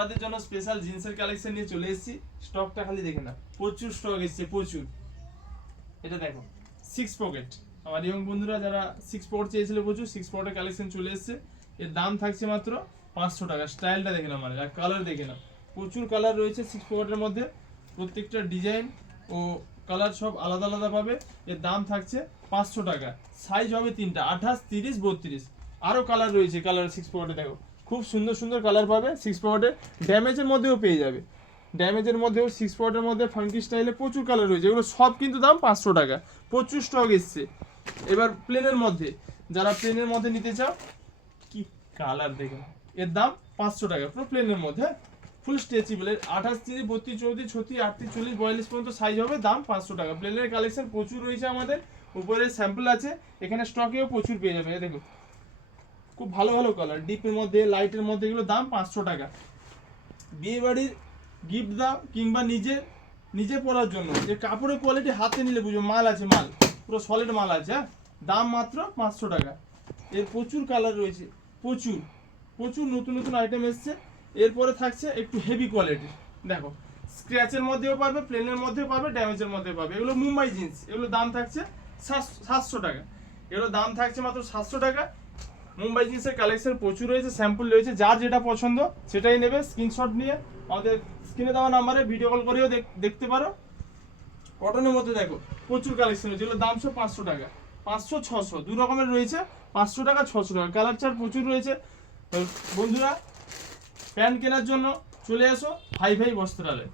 বাবাদের জন্য স্পেশাল জিন্সের কালেকশন নিয়ে চলে এসেছি। স্টকটা খালি দেখে না, প্রচুর স্টক এসেছে, প্রচুর। এটা দেখো 6 পকেট, আমার ইয়ং বন্ধুরা যারা 6 পকেট চেয়েছিল প্রচুর, 6 পকেটের কালেকশন চলে এসেছে। এর দাম থাকছে মাত্র 500 টাকা। স্টাইলটা দেখে নাও, মানে আর কালার দেখে নাও, প্রচুর কালার রয়েছে 6 পকেটের মধ্যে। প্রত্যেকটা ডিজাইন ও কালার সব আলাদা আলাদা পাবে। এর দাম থাকছে 500 টাকা। সাইজ হবে 3টা, 28, 30, 32। আরও কালার রয়েছে, কালার 6 পকেটে দেখো খুব সুন্দর সুন্দর কালার পাবে 6 পকেটে। ড্যামেজের মধ্যেও পেয়ে যাবে, ড্যামেজের মধ্যেও 6 পকেটের মধ্যে ফাঙ্কি স্টাইলে প্রচুর কালার রয়েছে। এগুলো সব কিন্তু দাম 500 টাকা, প্রচুর স্টক এসছে। এবার প্লেনের মধ্যে, যারা প্লেনের মধ্যে নিতে চাও, কি কালার দেখে, এর দাম 500 টাকা, পুরো প্লেনের মধ্যে ফুল স্ট্রেচেবল। 28, 30, 32, 34, 36, 38, 40, 42 পর্যন্ত সাইজ হবে, দাম 500 টাকা। প্লেনের কালেকশন প্রচুর রয়েছে আমাদের, উপরে স্যাম্পল আছে, এখানে স্টকেও প্রচুর পেয়ে যাবে। দেখো খুব ভালো ভালো কালার, ডিপের মধ্যে, লাইটের মধ্যে, এগুলো দাম 500 টাকা। বিয়ে বাড়ির গিফট দাও কিংবা নিজে পরার জন্য, যে কাপড়ের কোয়ালিটি হাতে নিলে বুঝো মাল আছে, মাল পুরো সলিড মাল আছে। হ্যাঁ, দাম মাত্র 500 টাকা। এর প্রচুর কালার রয়েছে, প্রচুর প্রচুর নতুন নতুন আইটেম এসছে। এরপরে থাকছে একটু হেভি কোয়ালিটি, দেখো স্ক্র্যাচের মধ্যেও পাবে, প্লেনের মধ্যেও পাবে, ড্যামেজের মধ্যেও পাবে। এগুলো মুম্বাই জিন্স, এগুলো দাম থাকছে 700 টাকা। এগুলো দাম থাকছে মাত্র 700 টাকা। মুম্বাই জিন্সের কালেকশন প্রচুর রয়েছে, স্যাম্পল রয়েছে, যার যেটা পছন্দ সেটাই নেবে। স্ক্রিনশট নিয়ে আমাদের স্ক্রিনে দেওয়া নাম্বারে ভিডিও কল করেও দেখতে পারো। কটনের মধ্যে দেখো প্রচুর কালেকশন রয়েছে, এগুলো দাম সব 500 টাকা। 500, 600 দু রকমের রয়েছে, 500 টাকা, 600 টাকা। কালার চার্ট প্রচুর রয়েছে। বন্ধুরা, প্যান্ট কেনার জন্য চলে আসো ভাই বস্ত্রালয়।